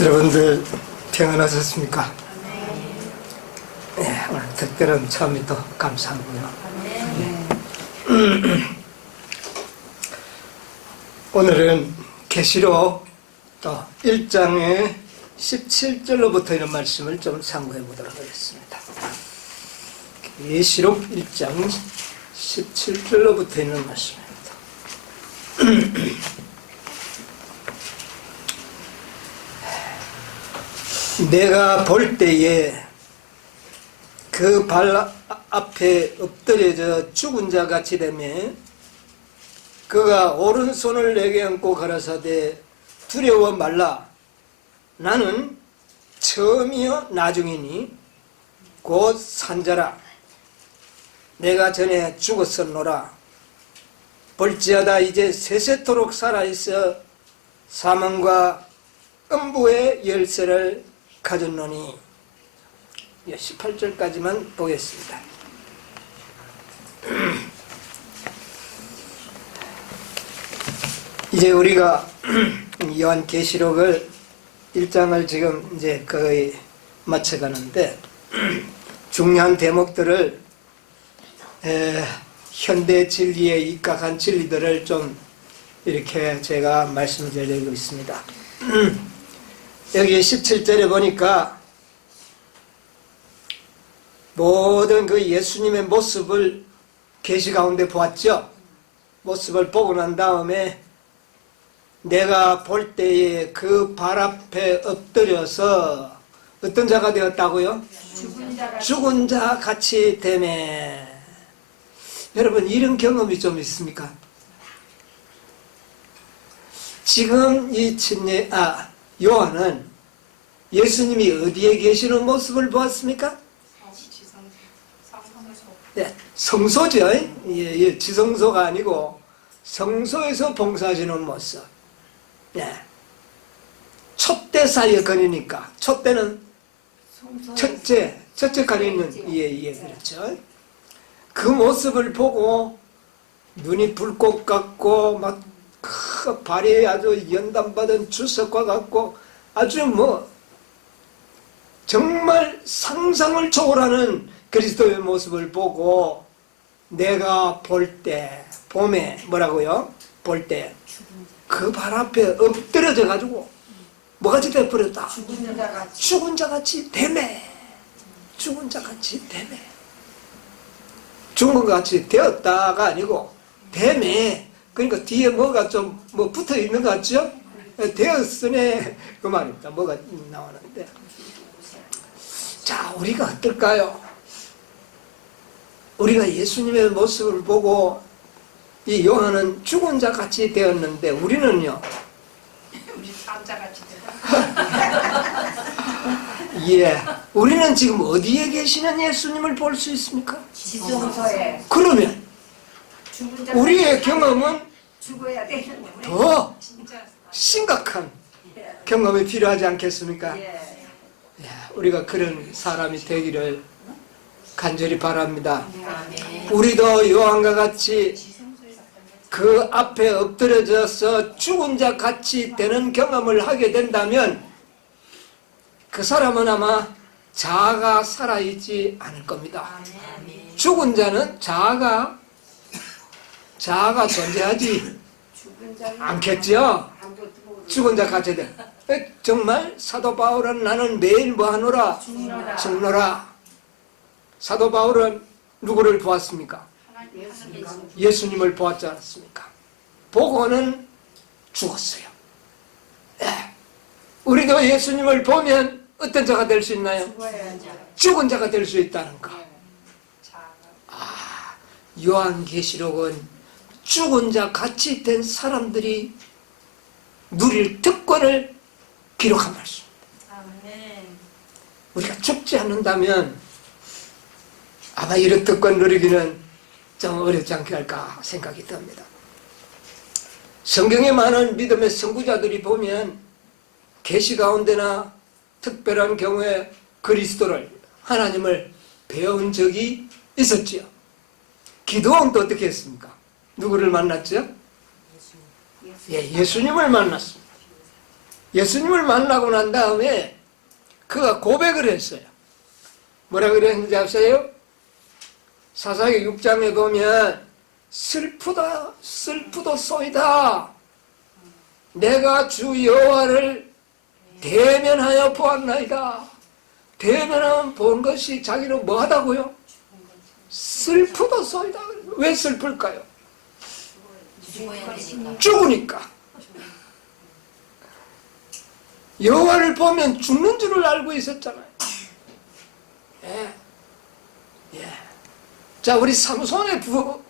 여러분들 평안하셨습니까? 네, 오늘 특별한 처음이 또 감사하고요. 오늘은 계시록 또 1장의 17절로부터 있는 말씀을 좀 참고해 보도록 하겠습니다. 계시록 1장 17절로부터 있는 말씀입니다. 내가 볼 때에 그 발 앞에 엎드려져 죽은 자 같이 되매 그가 오른손을 내게 얹고 가라사대 두려워 말라. 나는 처음이요 나중이니 곧 산자라. 내가 전에 죽었었노라. 볼지어다 이제 세세토록 살아있어 사망과 음부의 열쇠를 가졌노니. 18절까지만 보겠습니다. 이제 우리가 요한계시록을 1장을 지금 이제 거의 마쳐가는데 중요한 대목들을 현대 진리에 입각한 진리들을 좀 이렇게 제가 말씀을 드리고 있습니다. 여기 17절에 보니까 모든 그 예수님의 모습을 계시 가운데 보았죠. 모습을 보고 난 다음에 내가 볼 때에 그 발 앞에 엎드려서 어떤 자가 되었다고요? 죽은 자 같이 되매. 여러분 이런 경험이 좀 있습니까? 지금 이 요한은 예수님이 어디에 계시는 모습을 보았습니까? 네, 성소죠. 지성소가 아니고 성소에서 봉사하시는 모습. 네. 촛대 사이에 거리니까 촛대는 첫째 가리는 그렇죠. 그 모습을 보고 눈이 불꽃 같고 막 발이 아주 연단받은 주석과 같고 아주 정말 상상을 초월하는 그리스도의 모습을 보고 내가 볼 때 봄에 뭐라고요? 볼 때 그 발 앞에 엎드려져 가지고 뭐같이 되어버렸다? 죽은 자같이 되매. 죽은 자같이 되매. 죽은 것 같이 되었다가 아니고 되매. 그러니까 뒤에 뭐가 좀 붙어 있는 것 같죠? 되었으네 그 말입니다. 뭐가 나오는데 자 우리가 어떨까요? 우리가 예수님의 모습을 보고 이 요한은 죽은 자 같이 되었는데 우리는요? 우리 산자 같이 되었다. 예, 우리는 지금 어디에 계시는 예수님을 볼 수 있습니까? 지성소에. 그러면 우리의 경험은 죽어야 되는 더 심각한 경험이 필요하지 않겠습니까? 우리가 그런 사람이 되기를 간절히 바랍니다. 우리도 요한과 같이 그 앞에 엎드려져서 죽은 자 같이 되는 경험을 하게 된다면 그 사람은 아마 자아가 살아있지 않을 겁니다. 죽은 자는 자아가 존재하지 않겠죠? 죽은 자 같이 돼. 정말 사도 바울은 나는 매일 뭐하노라? 죽노라. 사도 바울은 누구를 보았습니까? 예수님을 보았지 않았습니까? 보고는 죽었어요. 우리도 예수님을 보면 어떤 자가 될 수 있나요? 죽은 자가 될 수 있다는 거. 요한계시록은 죽은 자 같이 된 사람들이 누릴 특권을 기록한 말씀입니다. 우리가 죽지 않는다면 아마 이런 특권 누리기는 좀 어렵지 않게 할까 생각이 듭니다. 성경에 많은 믿음의 선구자들이 보면 계시 가운데나 특별한 경우에 그리스도를 하나님을 배운 적이 있었지요. 기도원도 어떻게 했습니까? 누구를 만났죠? 예수님을 만났습니다. 예수님을 만나고 난 다음에 그가 고백을 했어요. 뭐라 그랬는지 아세요? 사사기 6장에 보면 슬프다 슬프도소이다. 내가 주 여호와를 대면하여 보았나이다. 대면하면 본 것이 자기는 뭐하다고요? 슬프도소이다. 왜 슬플까요? 죽으니까. 여호와를 보면 죽는 줄을 알고 있었잖아요. 예. 예. 자, 우리 삼손의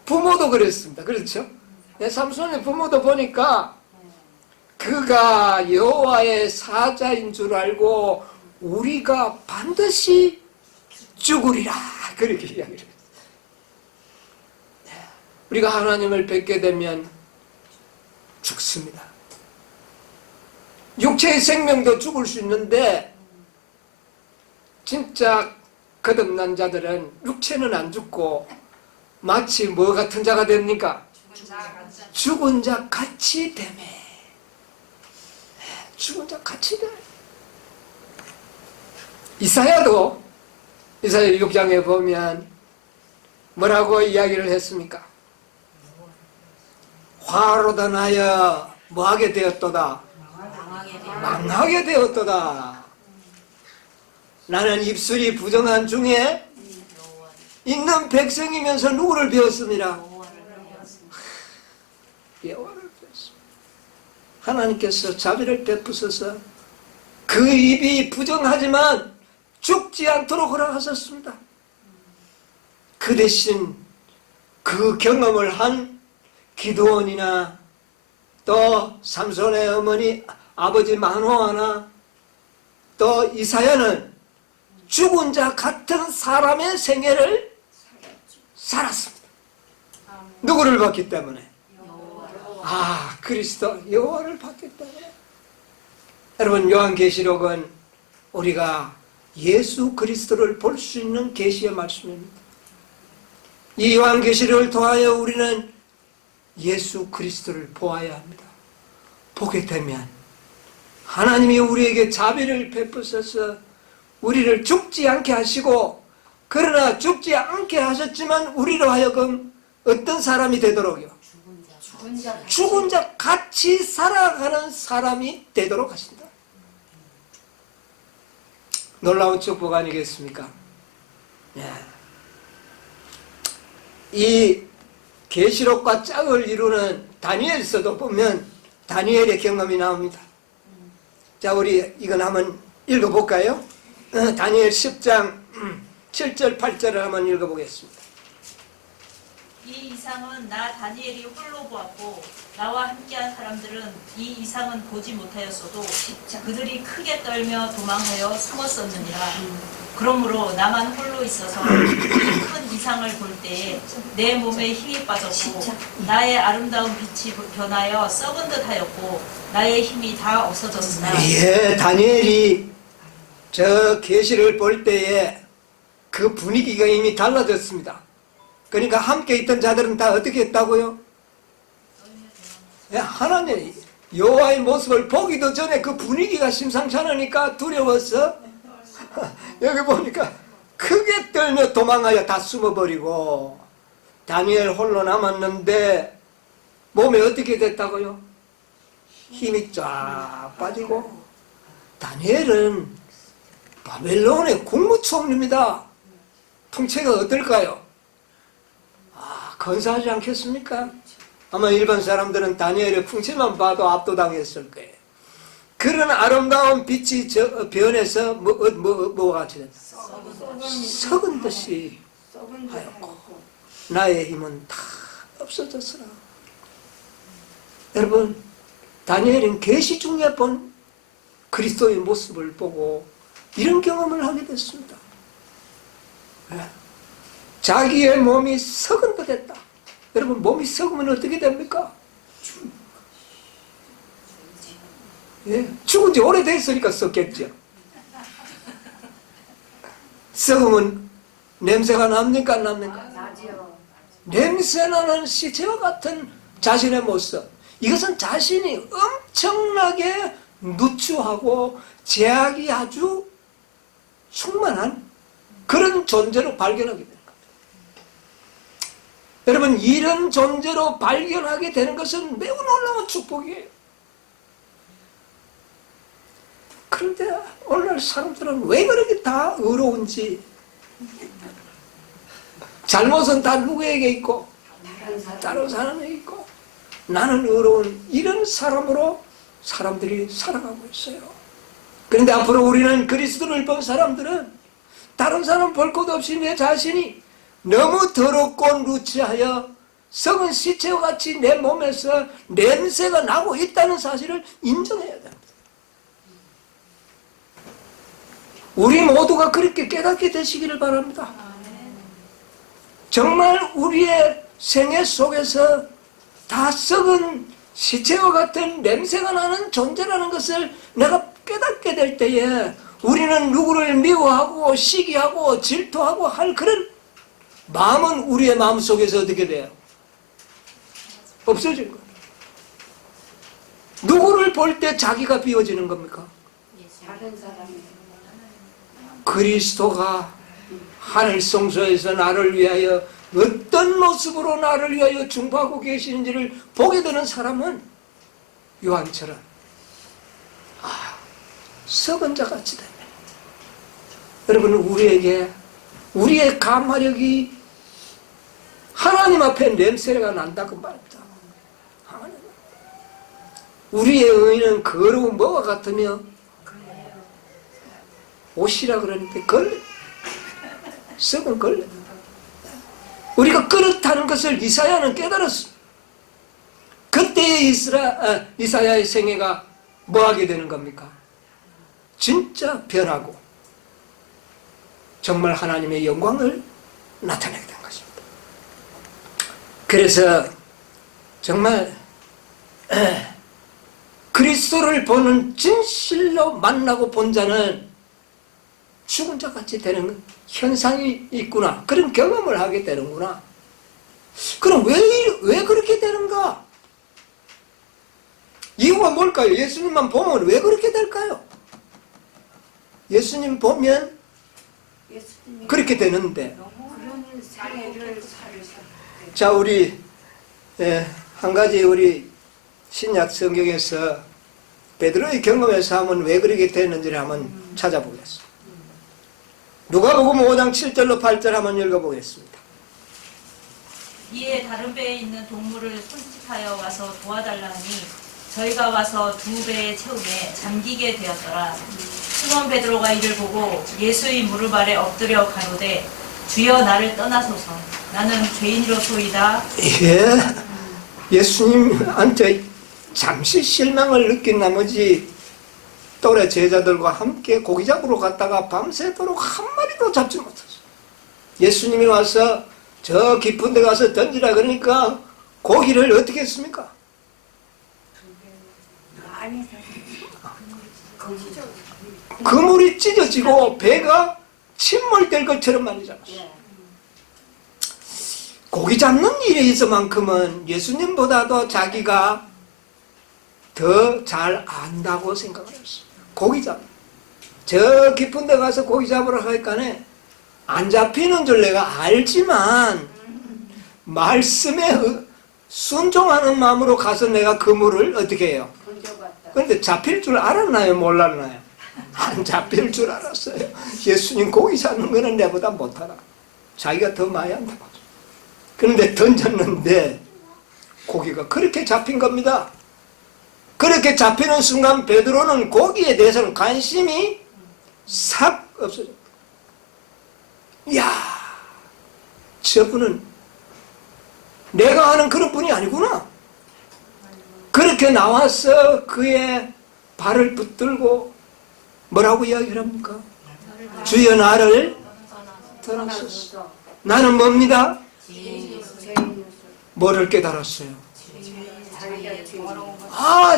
부모도 그랬습니다. 그렇죠? 예, 삼손의 부모도 보니까 그가 여호와의 사자인 줄 알고 우리가 반드시 죽으리라. 그렇게 이야기를 했어요. 예. 우리가 하나님을 뵙게 되면 죽습니다. 육체의 생명도 죽을 수 있는데 진짜 거듭난 자들은 육체는 안 죽고 마치 뭐 같은 자가 됩니까? 죽은 자 같이 되매. 죽은 자 같이 돼. 이사야도 이사야 6장에 보면 뭐라고 이야기를 했습니까? 화로 dan하여 뭐하게 되었도다? 망하게 되었도다. 나는 입술이 부정한 중에 있는 백성이면서 누구를 배웠습니다? 여호와를 배웠습니다. 하나님께서 자비를 베푸셔서 그 입이 부정하지만 죽지 않도록 허락하셨습니다. 그 대신 그 경험을 한 기드온이나 또 삼손의 어머니 아버지 마노아나 또 이사야는 죽은 자 같은 사람의 생애를 살았습니다. 누구를 봤기 때문에? 그리스도 여호와를 봤기 때문에. 여러분, 요한계시록은 우리가 예수 그리스도를 볼 수 있는 계시의 말씀입니다. 이 요한계시록을 통하여 우리는 예수 그리스도를 보아야 합니다. 보게 되면 하나님이 우리에게 자비를 베푸셔서 우리를 죽지 않게 하시고, 그러나 죽지 않게 하셨지만 우리로 하여금 어떤 사람이 되도록요? 죽은 자 같이 살아가는 사람이 되도록 하신다. 놀라운 축복 아니겠습니까? 이 계시록과 짝을 이루는 다니엘서도 보면 다니엘의 경험이 나옵니다. 자, 우리 이건 한번 읽어볼까요? 다니엘 10장 7절 8절을 한번 읽어보겠습니다. 이 이상은 나 다니엘이 홀로 보았고 나와 함께한 사람들은 이 이상은 보지 못하였어도 그들이 크게 떨며 도망하여 숨었었느니라. 그러므로 나만 홀로 있어서 이 큰 이상을 볼 때에 내 몸에 힘이 빠졌고 나의 아름다운 빛이 변하여 썩은 듯 하였고 나의 힘이 다 없어졌으나. 예, 다니엘이 저 계시를 볼 때에 그 분위기가 이미 달라졌습니다. 그러니까 함께 있던 자들은 다 어떻게 했다고요? 하나님 여호와의 모습을 보기도 전에 그 분위기가 심상치 않으니까 두려워서 여기 보니까 크게 떨며 도망하여 다 숨어버리고, 다니엘 홀로 남았는데 몸에 어떻게 됐다고요? 힘이 쫙 빠지고. 다니엘은 바벨론의 국무총리입니다. 통치가 어떨까요? 건사하지 않겠습니까? 아마 일반 사람들은 다니엘의 풍채만 봐도 압도당했을 거예요. 그런 아름다운 빛이 변해서 뭐가 같이 됐다? 썩은 듯이 하였고 나의 힘은 다 없어졌으나. 여러분, 다니엘은 계시 중에 본 그리스도의 모습을 보고 이런 경험을 하게 됐습니다. 자기의 몸이 썩은 듯 했다. 여러분, 몸이 썩으면 어떻게 됩니까? 죽은 지 오래됐으니까 썩겠죠. 썩으면 냄새가 납니까 안 납니까? 냄새나는 시체와 같은 자신의 모습, 이것은 자신이 엄청나게 누추하고 제약이 아주 충만한 그런 존재로 발견하게 됩니다. 여러분, 이런 존재로 발견하게 되는 것은 매우 놀라운 축복이에요. 그런데 오늘날 사람들은 왜 그렇게 다 의로운지, 잘못은 다 누구에게 있고 다른 사람에게 있고, 나는 의로운 이런 사람으로 사람들이 살아가고 있어요. 그런데 앞으로 우리는 그리스도를 본 사람들은 다른 사람 볼 것 없이 내 자신이 너무 더럽고 누추하여 썩은 시체와 같이 내 몸에서 냄새가 나고 있다는 사실을 인정해야 됩니다. 우리 모두가 그렇게 깨닫게 되시기를 바랍니다. 정말 우리의 생애 속에서 다 썩은 시체와 같은 냄새가 나는 존재라는 것을 내가 깨닫게 될 때에 우리는 누구를 미워하고 시기하고 질투하고 할 그런 마음은 우리의 마음속에서 어떻게 돼요? 없어진 거예요. 누구를 볼 때 자기가 비워지는 겁니까? 다른 사람이 그리스도가 하늘 성소에서 나를 위하여 어떤 모습으로 나를 위하여 중보하고 계시는지를 보게 되는 사람은 요한처럼 썩은 자같이 됩니다. 여러분, 우리에게 우리의 감화력이 하나님 앞에 냄새가 난다고 말입니다. 우리의 의는 거룩은 뭐와 같으며 옷이라 그러는데 걸레, 썩은 걸레. 우리가 그렇다는 것을 이사야는 깨달았어. 그때의 이사야의 생애가 뭐하게 되는 겁니까? 진짜 변하고 정말 하나님의 영광을 나타내게 된 것입니다. 그래서 정말 그리스도를 보는 진실로 만나고 본 자는 죽은 자같이 되는 현상이 있구나, 그런 경험을 하게 되는구나. 그럼 왜 그렇게 되는가? 이유가 뭘까요? 예수님만 보면 왜 그렇게 될까요? 예수님 보면 예수님이 그렇게 되는데. 그런 생애를 살으셨는데 자, 우리 한 가지 우리 신약 성경에서 베드로의 경험에서 하면 왜 그렇게 됐는지를 한번 찾아보겠습니다. 누가복음 5장 7절로 8절 한번 읽어보겠습니다. 이에 다른 배에 있는 동물을 손짓하여 와서 도와달라니 저희가 와서 두 배의 채움에 잠기게 되었더라. 시몬 베드로가 이를 보고 예수의 무릎 아래 엎드려 가로되 주여 나를 떠나소서 나는 죄인이로소이다. 예수님한테 잠시 실망을 느낀 나머지 또래 제자들과 함께 고기 잡으러 갔다가 밤새도록 한 마리도 잡지 못했어요. 예수님이 와서 저 깊은 데 가서 던지라 그러니까 고기를 어떻게 했습니까? 많이 그물이 찢어지고 배가 침몰될 것처럼 많이 잡았어요. 고기 잡는 일에 있어만큼은 예수님보다도 자기가 더 잘 안다고 생각을 했어요. 고기 잡. 저 깊은 데 가서 고기 잡으러 가니까네 안 잡히는 줄 내가 알지만 말씀에 순종하는 마음으로 가서 내가 그물을 어떻게 해요? 그런데 잡힐 줄 알았나요? 몰랐나요? 안 잡힐 줄 알았어요. 예수님 고기 잡는 거는 내보다 못하라. 자기가 더 많이 한다고. 그런데 던졌는데 고기가 그렇게 잡힌 겁니다. 그렇게 잡히는 순간 베드로는 고기에 대해서는 관심이 싹 없어졌다. 이야, 저분은 내가 아는 그런 분이 아니구나. 그렇게 나와서 그의 발을 붙들고 뭐라고 이야기를 합니까? 주여 나를 떠나소서. 나는 뭡니다? 뭐를 깨달았어요?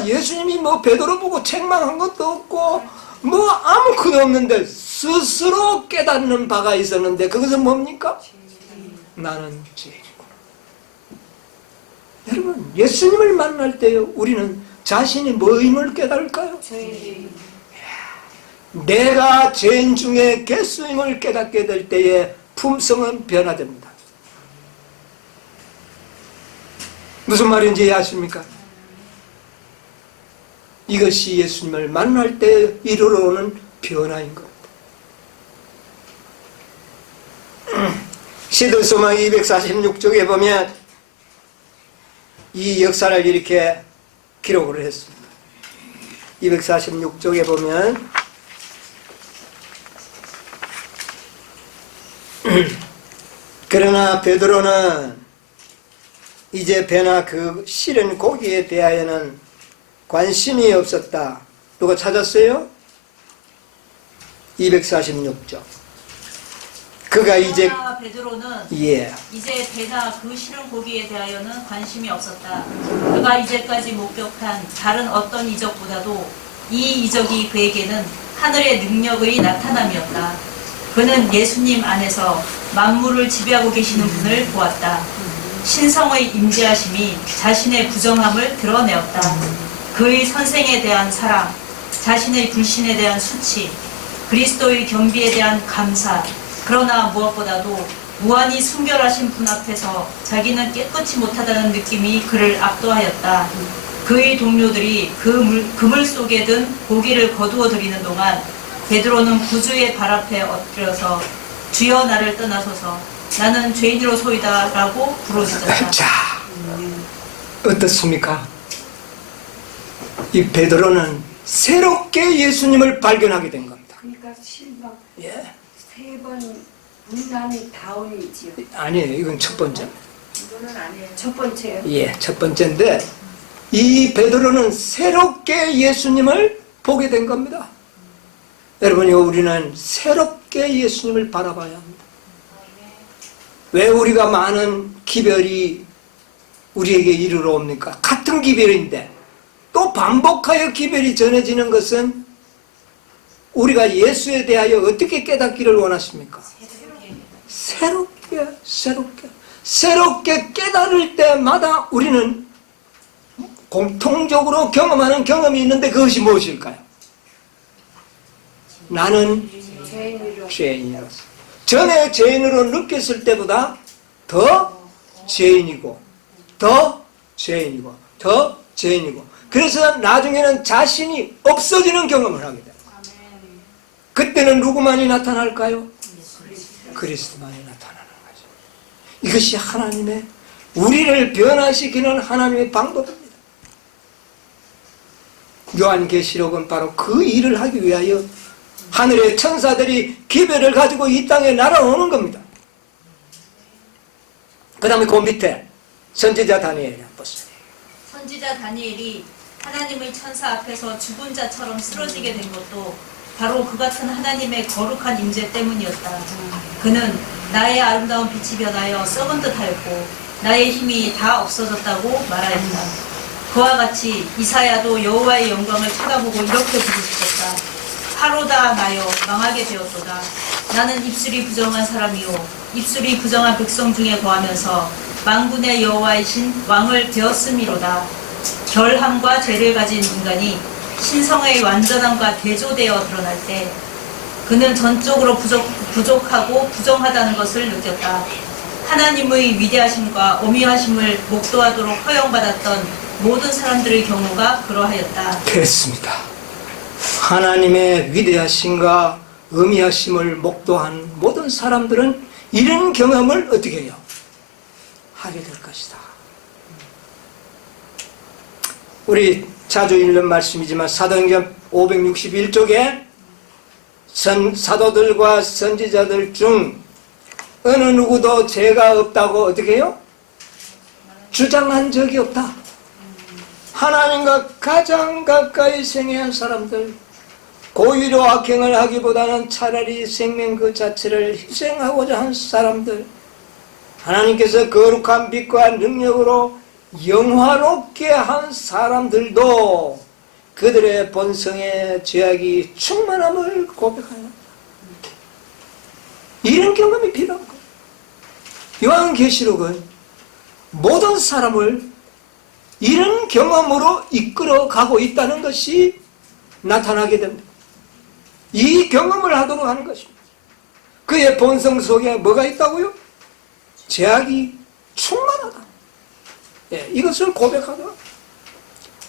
예수님이 뭐 베드로 보고 책망한 것도 없고 뭐 아무것도 없는데 스스로 깨닫는 바가 있었는데 그것은 뭡니까? 나는 죄인이구나. 여러분, 예수님을 만날 때요 우리는 자신이 뭐임을 깨달을까요? 죄인이 내가 죄인 중에 개수임을 깨닫게 될 때에 품성은 변화됩니다. 무슨 말인지 이해하십니까? 이것이 예수님을 만날 때 이르러오는 변화인 겁니다. 시들소망 246쪽에 보면 이 역사를 이렇게 기록을 했습니다. 246쪽에 보면 그러나 베드로는 이제 배나 그 실은 고기에 대하여는 관심이 없었다. 누가 찾았어요? 246쪽. 그가 이제 그러나 베드로는 예. 이제 배나 그 실은 고기에 대하여는 관심이 없었다. 그가 이제까지 목격한 다른 어떤 이적보다도 이 이적이 그에게는 하늘의 능력의 나타남이었다. 그는 예수님 안에서 만물을 지배하고 계시는 분을 보았다. 신성의 임재하심이 자신의 부정함을 드러내었다. 그의 선생에 대한 사랑, 자신의 불신에 대한 수치, 그리스도의 경비에 대한 감사, 그러나 무엇보다도 무한히 순결하신 분 앞에서 자기는 깨끗이 못하다는 느낌이 그를 압도하였다. 그의 동료들이 그물 속에 든 고기를 거두어 들이는 동안 베드로는 구주의 발 앞에 엎드려서 주여 나를 떠나소서 나는 죄인으로소이다 라고 부르짖었다. 자, 어떻습니까? 이 베드로는 새롭게 예수님을 발견하게 된 겁니다. 그러니까 실망 예. 3번 문난이 다운이지요. 아니에요. 이건 첫 번째. 이거는 아니에요. 첫 번째요. 예, 첫 번째인데 이 베드로는 새롭게 예수님을 보게 된 겁니다. 여러분요, 우리는 새롭게 예수님을 바라봐야 합니다. 왜 우리가 많은 기별이 우리에게 이르러 옵니까? 같은 기별인데 또 반복하여 기별이 전해지는 것은 우리가 예수에 대하여 어떻게 깨닫기를 원하십니까? 새롭게 깨달을 때마다 우리는 공통적으로 경험하는 경험이 있는데 그것이 무엇일까요? 나는 죄인이로서. 전에 죄인으로 느꼈을 때보다 더 죄인이고 더 죄인이고 더 죄인이고 그래서 나중에는 자신이 없어지는 경험을 하게 돼요. 그때는 누구만이 나타날까요? 그리스도만이 나타나는 거죠. 이것이 하나님의 우리를 변화시키는 하나님의 방법입니다. 요한계시록은 바로 그 일을 하기 위하여 하늘의 천사들이 기별을 가지고 이 땅에 날아오는 겁니다. 그 다음에 그 밑에 선지자 다니엘이 보세요. 선지자 다니엘이 하나님의 천사 앞에서 죽은 자처럼 쓰러지게 된 것도 바로 그 같은 하나님의 거룩한 임재 때문이었다. 그는 나의 아름다운 빛이 변하여 썩은 듯하였고 나의 힘이 다 없어졌다고 말하였다. 그와 같이 이사야도 여호와의 영광을 쳐다보고 이렇게 부르짖었다. 하로다 나여 망하게 되었도다. 나는 입술이 부정한 사람이요 입술이 부정한 백성 중에 거하면서 만군의 여호와이신 왕을 되었음이로다. 결함과 죄를 가진 인간이 신성의 완전함과 대조되어 드러날 때 그는 전적으로 부족하고 부정하다는 것을 느꼈다. 하나님의 위대하심과 어미하심을 목도하도록 허용받았던 모든 사람들의 경우가 그러하였다. 됐습니다. 하나님의 위대하심과 어미하심을 목도한 모든 사람들은 이런 경험을 어떻게 해요? 하게 될 것이다. 우리 자주 읽는 말씀이지만 사도행전 561쪽에 사도들과 선지자들 중 어느 누구도 죄가 없다고 어떻게 해요? 주장한 적이 없다. 하나님과 가장 가까이 생애한 사람들, 고의로 악행을 하기보다는 차라리 생명 그 자체를 희생하고자 한 사람들, 하나님께서 거룩한 빛과 능력으로 영화롭게 한 사람들도 그들의 본성의 죄악이 충만함을 고백하여 이런 경험이 필요한 거예요. 요한계시록은 모든 사람을 이런 경험으로 이끌어가고 있다는 것이 나타나게 됩니다. 이 경험을 하도록 하는 것입니다. 그의 본성 속에 뭐가 있다고요? 죄악이 충만하다. 예, 이것을 고백하고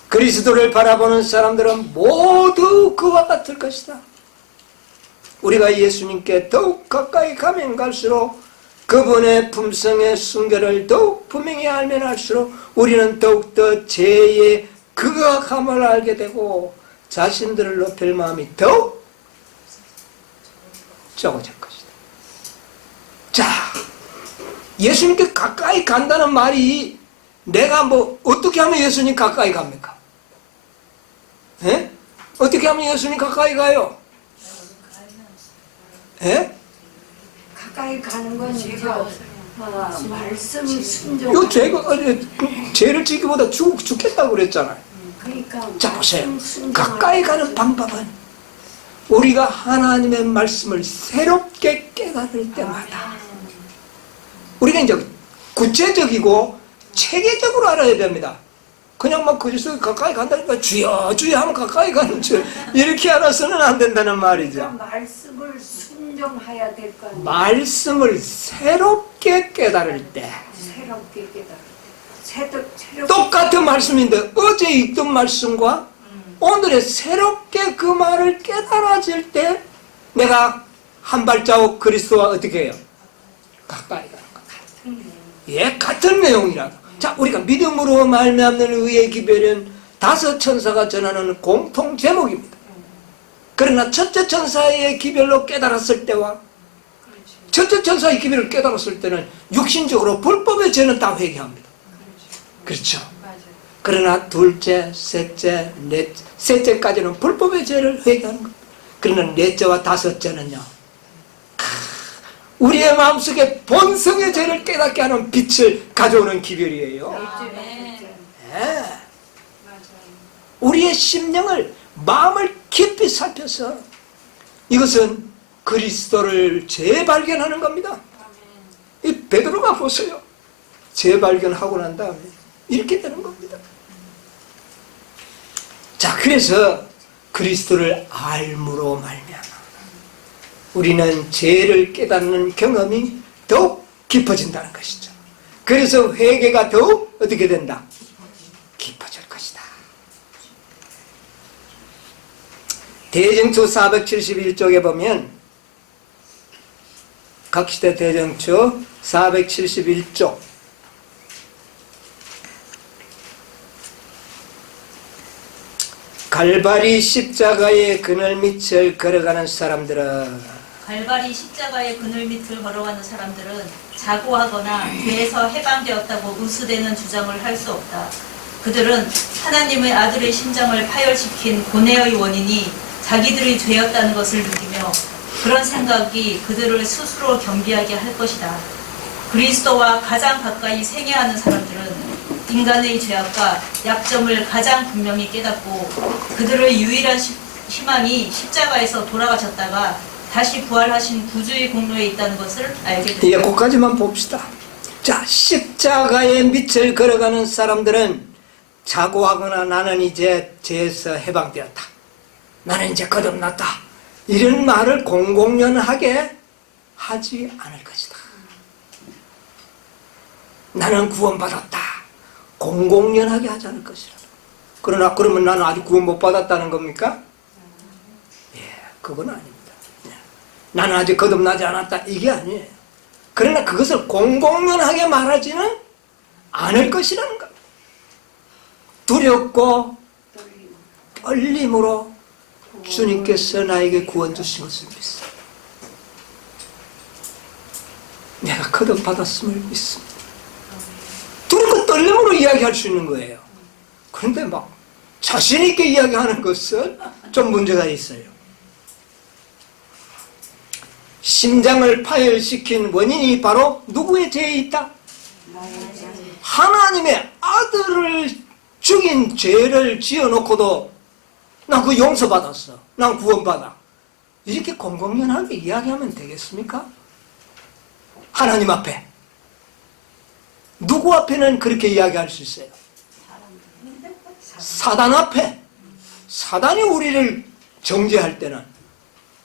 그리스도를 바라보는 사람들은 모두 그와 같을 것이다. 우리가 예수님께 더욱 가까이 가면 갈수록 그분의 품성의 순결을 더욱 분명히 알면 알수록 우리는 더욱더 죄의 극악함을 알게 되고 자신들을 높일 마음이 더욱 적어질 것이다. 자, 예수님께 가까이 간다는 말이 내가 뭐 어떻게 하면 예수님 가까이 갑니까? 예? 어떻게 하면 예수님 가까이 가요? 예? 가까이 가는 건 제가 말씀 순종. 요 죄가 죄를 지기보다 죽겠다고 그랬잖아요. 그러니까 자 보세요. 말씀 순종하는 가까이 가는 방법은 우리가 하나님의 말씀을 새롭게 깨달을 때마다 우리가 이제 구체적이고 체계적으로 알아야 됩니다. 그냥 막 그리스도 가까이 간다니까 주여 주여 하면 가까이 가는 줄 이렇게 알아서는 안 된다는 말이죠. 그러니까 말씀을 순종해야 될 거 아니에요. 말씀을 새롭게 깨달을 때 새롭게 깨달을 때 똑같은 말씀인데 어제 읽던 말씀과 오늘의 새롭게 그 말을 깨달아질 때 내가 한 발자국 그리스도와 어떻게 해요? 가까이 가는 것. 예, 같은 내용이라고. 자, 우리가 믿음으로 말미암는 의의 기별은 5 천사가 전하는 공통 제목입니다. 그러나 첫째 천사의 기별로 깨달았을 때와 첫째 천사의 기별을 깨달았을 때는 육신적으로 불법의 죄는 다 회개합니다. 그렇죠. 그러나 둘째, 셋째, 셋째까지는 불법의 죄를 회개하는 겁니다. 그러나 넷째와 5째는요. 우리의 마음속에 본성의 죄를 깨닫게 하는 빛을 가져오는 기별이에요. 네. 우리의 심령을 마음을 깊이 살펴서 이것은 그리스도를 재발견하는 겁니다. 이 베드로가 보세요. 재발견하고 난 다음에 이렇게 되는 겁니다. 자, 그래서 그리스도를 알므로 말미암아 우리는 죄를 깨닫는 경험이 더욱 깊어진다는 것이죠. 그래서 회개가 더욱 어떻게 된다? 깊어질 것이다. 대정초 471쪽에 보면 각시대 대정초 471쪽 갈바리 십자가의 그늘 밑을 걸어가는 사람들은 갈바리 십자가의 그늘 밑을 걸어가는 사람들은 자고하거나 죄에서 해방되었다고 의수되는 주장을 할 수 없다. 그들은 하나님의 아들의 심장을 파열시킨 고뇌의 원인이 자기들의 죄였다는 것을 느끼며 그런 생각이 그들을 스스로 겸비하게 할 것이다. 그리스도와 가장 가까이 생애하는 사람들은 인간의 죄악과 약점을 가장 분명히 깨닫고 그들의 유일한 희망이 십자가에서 돌아가셨다가 다시 부활하신 구주의 공로에 있다는 것을 알게 됩니다. 예, 거기까지만 봅시다. 자, 십자가의 밑을 걸어가는 사람들은 자고하거나 나는 이제 죄에서 해방되었다. 나는 이제 거듭났다. 이런 말을 공공연하게 하지 않을 것이다. 나는 구원받았다. 공공연하게 하지 않을 것이다. 그러나 그러면 나는 아직 구원 못 받았다는 겁니까? 예, 그건 아닙니다. 나는 아직 거듭나지 않았다. 이게 아니에요. 그러나 그것을 공공연하게 말하지는 않을 것이라는 것. 두렵고 떨림으로 주님께서 나에게 구원 주신 것을 믿습니다. 내가 거듭받았음을 믿습니다. 두렵고 떨림으로 이야기할 수 있는 거예요. 그런데 막 자신 있게 이야기하는 것은 좀 문제가 있어요. 심장을 파열시킨 원인이 바로 누구의 죄에 있다? 하나님의 아들을 죽인 죄를 지어놓고도 난 그 용서받았어. 난 구원받아. 이렇게 공공연하게 이야기하면 되겠습니까? 하나님 앞에. 누구 앞에는 그렇게 이야기할 수 있어요? 사단 앞에, 사단이 우리를 정죄할 때는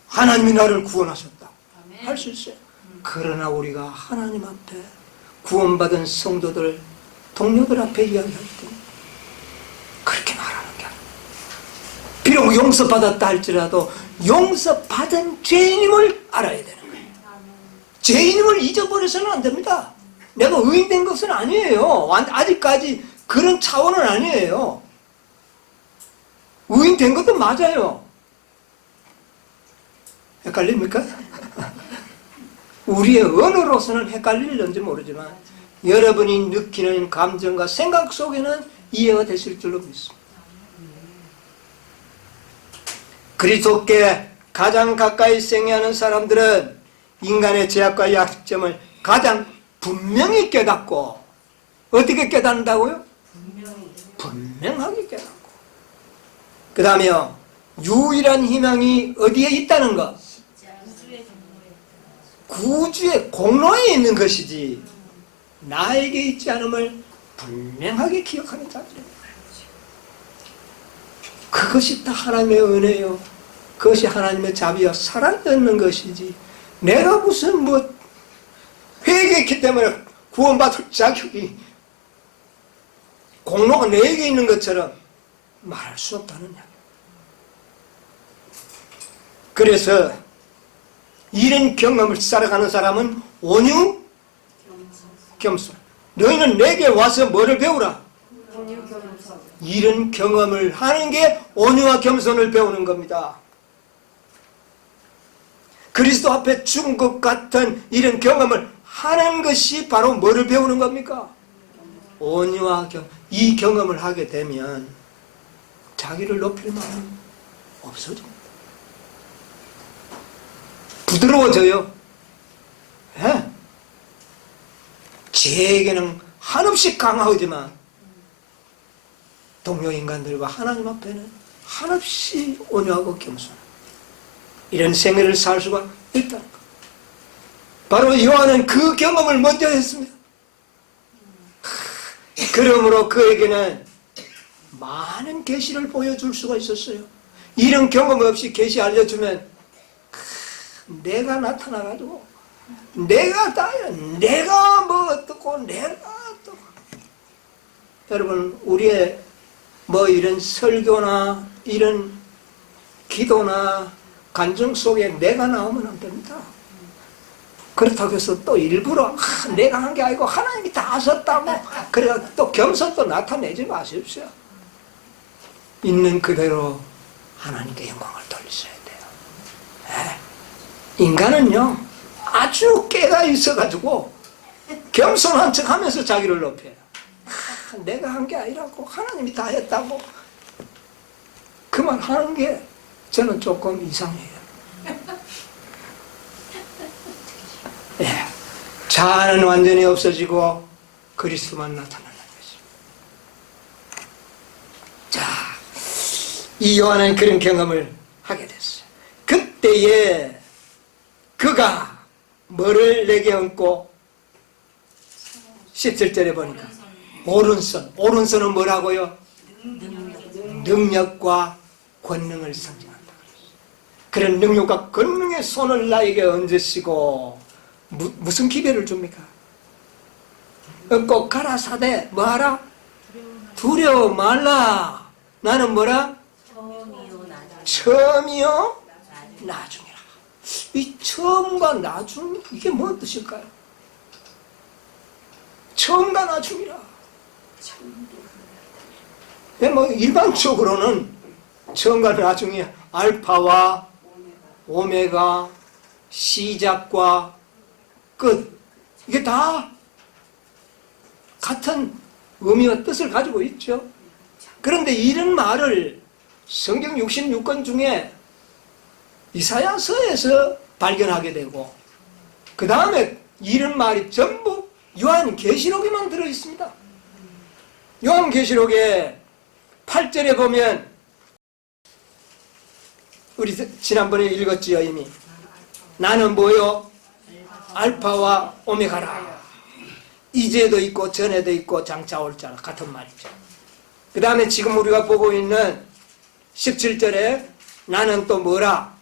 하나님이 나를 구원하셨다 할 수 있어요. 그러나 우리가 하나님 앞에 구원받은 성도들, 동료들 앞에 이야기할 때 그렇게 말하는 게 아니에요. 비록 용서받았다 할지라도 용서받은 죄인임을 알아야 되는 거예요. 죄인임을 잊어버려서는 안 됩니다. 내가 의인된 것은 아니에요. 아직까지 그런 차원은 아니에요. 의인된 것도 맞아요. 헷갈립니까? 우리의 언어로서는 헷갈릴는지 모르지만 여러분이 느끼는 감정과 생각 속에는 이해가 되실 줄로 믿습니다. 그리스도께 가장 가까이 생애하는 사람들은 인간의 죄악과 약점을 가장 분명히 깨닫고, 어떻게 깨닫는다고요? 분명하게 깨닫고, 그 다음에 유일한 희망이 어디에 있다는 것? 구주의 공로에 있는 것이지 나에게 있지 않음을 분명하게 기억하는 자들입니다. 그것이 다 하나님의 은혜요, 그것이 하나님의 자비와 사랑이었는 것이지, 내가 무슨 회개했기 때문에 구원받을 자격이, 공로가 내게 있는 것처럼 말할 수 없다는 이야기. 그래서 이런 경험을 살아가는 사람은 온유, 겸손. 너희는 내게 와서 뭐를 배우라? 이런 경험을 하는 게 온유와 겸손을 배우는 겁니다. 그리스도 앞에 죽은 것 같은 이런 경험을 하는 것이 바로 뭐를 배우는 겁니까? 온유와 이 경험을 하게 되면 자기를 높일 마음이 없어집니다. 부드러워져요. 예? 제에게는 한없이 강하지만 동료 인간들과 하나님 앞에는 한없이 온유하고 겸손한 이런 생애를 살 수가 있다는 것. 바로 요한은 그 경험을 먼저 했습니다. 그러므로 그에게는 많은 계시를 보여줄 수가 있었어요. 이런 경험 없이 계시 알려주면 내가 나타나가지고 내가 다야, 내가 뭐 어떻고 내가 어떻고. 여러분, 우리의 이런 설교나 이런 기도나 간증 속에 내가 나오면 안 됩니다. 그렇다고 해서 또 일부러 내가 한 게 아니고 하나님이 다 하셨다고 그래 또 겸손도 나타내지 마십시오. 있는 그대로 하나님께 영광을 돌리셔야 돼요. 인간은요 아주 깨가 있어가지고 겸손한 척 하면서 자기를 높여요. 내가 한 게 아니라고, 하나님이 다 했다고. 그 말 하는 게 저는 조금 이상해요. 예, 자아는 완전히 없어지고 그리스도만 나타나는 것입니다. 자, 이 요한은 그런 경험을 하게 됐어요. 그때에 그가 뭐를 내게 얹고 17절에 보니까 오른손은 뭐라고요? 능력과 권능을 상징한다. 그런 능력과 권능의 손을 나에게 얹으시고 무슨 기별을 줍니까? 얹고 가라사대 뭐하라? 두려워 말라. 나는 뭐라? 처음이요 나중이라. 이 처음과 나중, 이게 뭔 뜻일까요? 처음과 나중이라. 일반적으로는 처음과 나중이 알파와 오메가, 시작과 끝, 이게 다 같은 의미와 뜻을 가지고 있죠. 그런데 이런 말을 성경 66권 중에 이사야서에서 발견하게 되고, 그 다음에 이런 말이 전부 요한계시록에만 들어있습니다. 요한계시록에 8절에 보면, 우리 지난번에 읽었지요 이미. 나는 뭐요? 알파와 오메가라. 이제도 있고 전에도 있고 장차 올 자라. 같은 말이죠. 그 다음에 지금 우리가 보고 있는 17절에 나는 또 뭐라?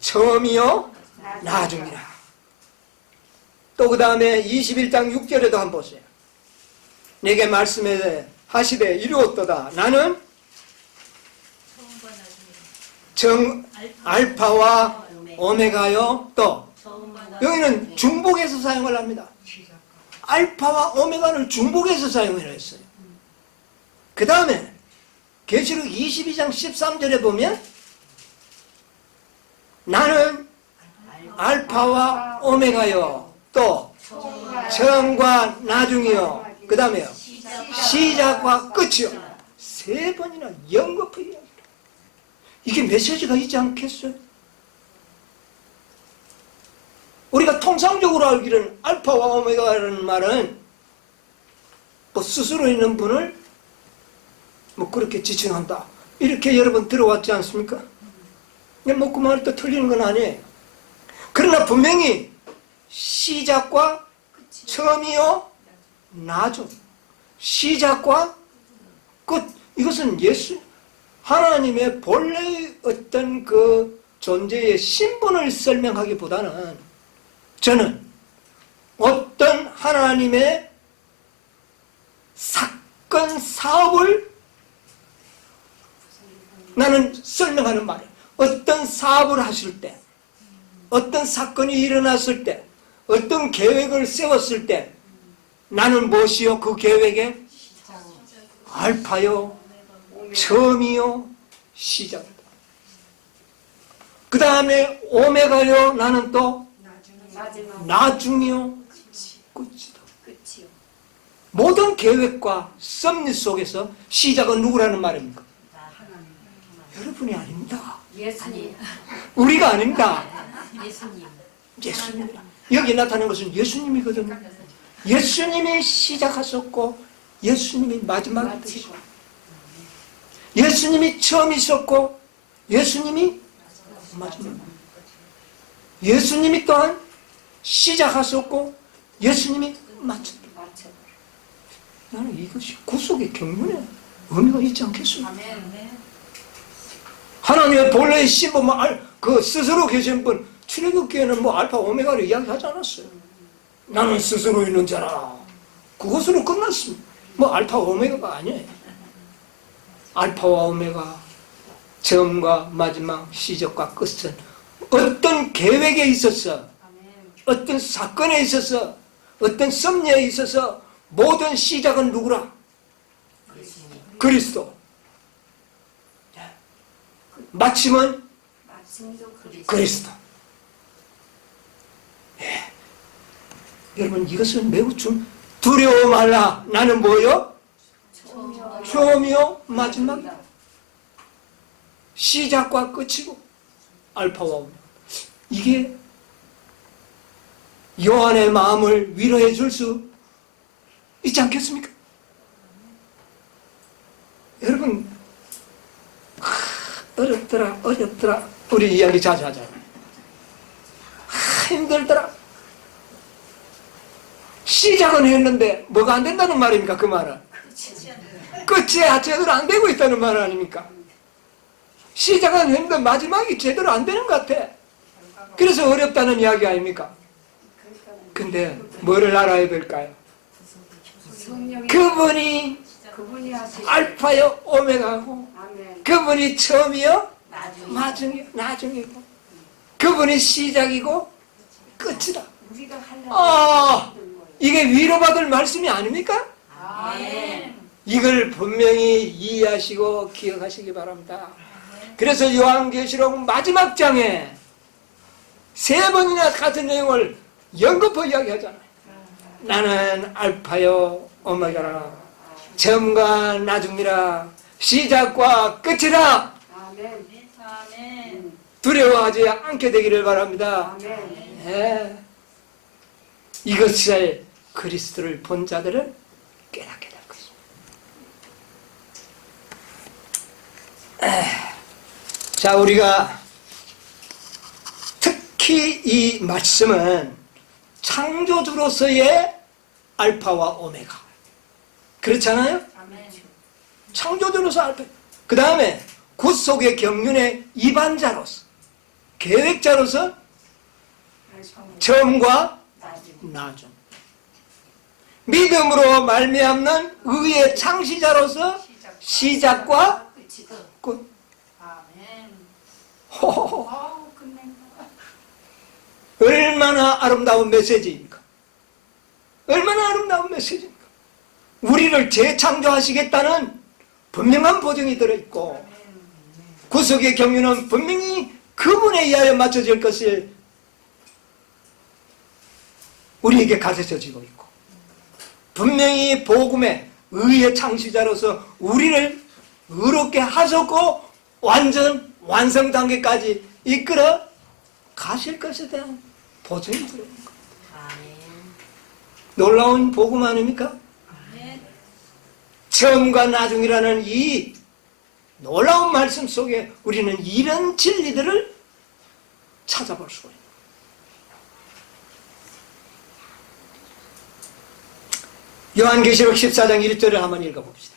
처음이요 나중이라. 또 그 다음에 21장 6절에도 한번 보세요. 내게 말씀해 하시되 이루었도다. 나는 처음과 나중에 알파와 오메가요. 또 처음과 나중에 여기는 중복해서 사용을 합니다. 알파와 오메가를 중복해서 사용을 했어요. 그 다음에 계시록 22장 13절에 보면 나는 알파와 오메가요. 또 처음과 나중이요. 그 다음에요. 시작과 끝이요. 세 번이나 연거푸 이야기. 이게 메시지가 있지 않겠어요? 우리가 통상적으로 알기로는 알파와 오메가라는 말은 뭐 스스로 있는 분을 뭐 그렇게 지칭한다. 이렇게 여러 번 들어왔지 않습니까? 뭐 그 말도 틀리는 건 아니에요. 그러나 분명히 시작과 처음이요 나중, 시작과 끝, 이것은 예수 하나님의 본래의 어떤 그 존재의 신분을 설명하기보다는 저는 어떤 하나님의 사건 사업을 나는 설명하는 말이에요. 어떤 사업을 하실 때, 어떤 사건이 일어났을 때, 어떤 계획을 세웠을 때 나는 무엇이요? 그 계획에 알파요, 처음이요, 시작이다. 그 다음에 오메가요, 나는 또 나중이요, 끝이다. 끝이요. 모든 계획과 섭리 속에서 시작은 누구라는 말입니까? 여러분이 아닙니다. 예수님. 우리가 아닙니다. 예수님. 예수님. 여기 나타난 것은 예수님이거든요. 예수님이 시작하셨고 예수님이 마지막이 되시고 예수님이 처음이셨고 예수님이 마지막. 예수님이 또한 시작하셨고 예수님이 마쳤다. 나는 이것이 구속의 경륜에 의미가 있지 않겠습니까? 하나님의 본래의 신분, 그 스스로 계신 분, 출애굽기에는 뭐 알파 오메가를 이야기하지 않았어요. 나는 스스로 있는 자라. 그것으로 끝났습니다. 뭐 알파 오메가가 아니에요. 알파와 오메가, 처음과 마지막, 시작과 끝은 어떤 계획에 있어서, 어떤 사건에 있어서, 어떤 섭리에 있어서 모든 시작은 누구라? 그리스도. 마침은 그리스도. 예. 여러분 이것은 매우 좀 두려워 말라. 나는 뭐요? 처음이요 마지막이다. 시작과 끝이고 알파와 오메가. 이게 요한의 마음을 위로해 줄 수 있지 않겠습니까? 여러분 어렵더라. 우리 이야기 자주 하잖아요. 힘들더라. 시작은 했는데 뭐가 안 된다는 말입니까? 그 말은 끝이 제대로 안 되고 있다는 말 아닙니까? 시작은 했는데 마지막이 제대로 안 되는 것 같아. 그래서 어렵다는 이야기 아닙니까? 근데 뭐를 알아야 될까요? 그분이 알파요 오메가고 그분이 처음이요 나중이고 그분이 시작이고 끝이다. 이게 위로받을 말씀이 아닙니까? 이걸 분명히 이해하시고 기억하시기 바랍니다. 그래서 요한계시록 마지막 장에 3번이나 같은 내용을 연거푸 이야기하잖아요. 나는 알파요 오메가라, 처음과 나중이라, 시작과 끝이라. 두려워하지 않게 되기를 바랍니다. 네. 이것을 그리스도를 본 자들은 깨닫게 될 것입니다. 자, 우리가 특히 이 말씀은 창조주로서의 알파와 오메가, 그렇잖아요? 창조주로서 알파. 그 다음에 구속의 경륜의 이반자로서, 계획자로서 처음과 나중. 믿음으로 말미암는 의의 창시자로서 시작과 끝. 아멘. 호호호. 아우 끝낸다. 얼마나 아름다운 메시지입니까? 얼마나 아름다운 메시지입니까? 우리를 재창조하시겠다는 분명한 보증이 들어있고, 구속의 경륜은 분명히 그분에 의하여 맞춰질 것을 우리에게 가르쳐지고 있고, 분명히 복음의 의의 창시자로서 우리를 의롭게 하셨고 완전 완성 단계까지 이끌어 가실 것에 대한 보증이 들어있는 겁니다. 놀라운 복음 아닙니까? 처음과 나중이라는 이 놀라운 말씀 속에 우리는 이런 진리들을 찾아볼 수가 있습니다. 요한계시록 14장 1절을 한번 읽어봅시다.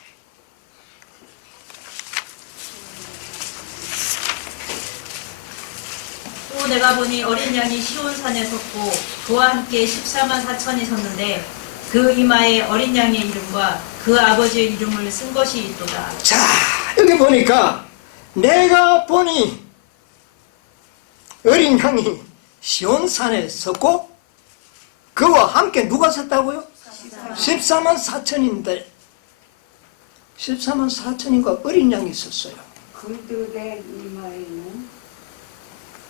또 내가 보니 어린 양이 시온산에 섰고 그와 함께 14만 4천이 섰는데 그 이마에 어린 양의 이름과 그 아버지의 이름을 쓴 것이 있도다. 자, 여기 보니까 내가 보니 어린 양이 시온산에 섰고 그와 함께 누가 섰다고요? 14만 4천인데 14만 4천인가 어린 양이 있었어요. 그들의 이마에는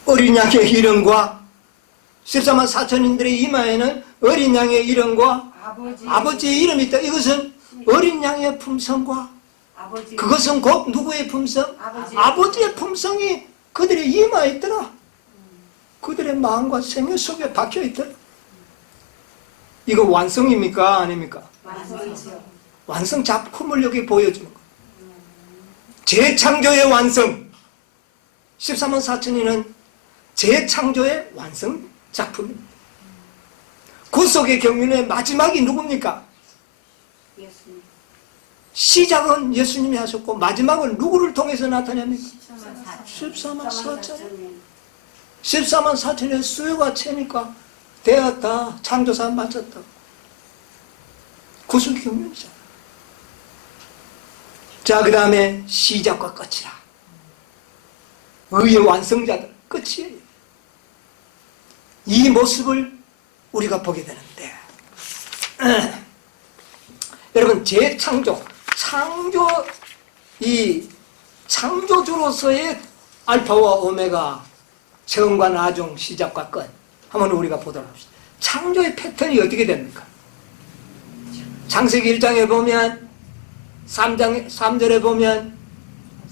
어린 양의 이름과 14만 4천인들의 이마에는 어린 양의 이름과 아버지의 이름이 있다. 이것은 어린 양의 품성과 아버지 그것은 곧 누구의 품성? 아버지의 품성이 그들의 이마에 있더라. 그들의 마음과 생애 속에 박혀 있더라. 이거 완성입니까? 아닙니까? 완성이죠. 완성 작품을 여기 보여주는 거예요. 재창조의 완성. 14만 4천이는 재창조의 완성 작품입니다. 구속의 경륜의 마지막이 누굽니까? 예수님. 시작은 예수님이 하셨고 마지막은 누구를 통해서 나타냅니까? 14만 4천. 14만 4천의 수요가 채니까 되었다. 창조사 마쳤다. 구속의 경륜이잖아. 자, 그 다음에 시작과 끝이라. 의의 완성자들 끝이에요. 이 모습을 우리가 보게 되는데 여러분 재창조, 이 창조주로서의 알파와 오메가, 처음과 나중, 시작과 끝 한번 우리가 보도록 합시다. 창조의 패턴이 어떻게 됩니까? 창세기 1장에 보면 3절에 보면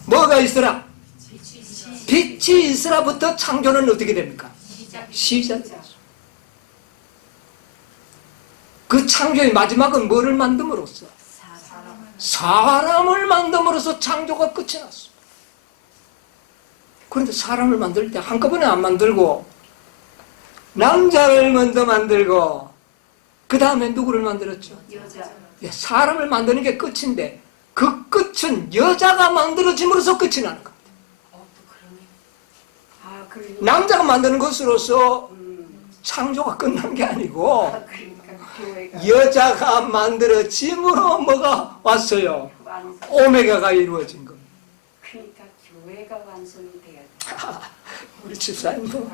뭐가 있으라? 빛이 있으라부터 창조는 어떻게 됩니까? 시작이죠. 그 창조의 마지막은 뭐를 만듦으로써? 사람을 만듦으로써 창조가 끝이 났어. 그런데 사람을 만들 때 한꺼번에 안 만들고 남자를 먼저 만들고 그 다음에 누구를 만들었죠? 여자. 사람을 만드는 게 끝인데 그 끝은 여자가 만들어짐으로써 끝이 나는 겁니다. 아, 그러니까. 남자가 만드는 것으로서 창조가 끝난 게 아니고 아, 그러니까 교회가 여자가 만들어짐으로 뭐가 왔어요? 완성. 오메가가 이루어진 겁니다. 그러니까 교회가 완성이 돼야 돼. 우리 집사님도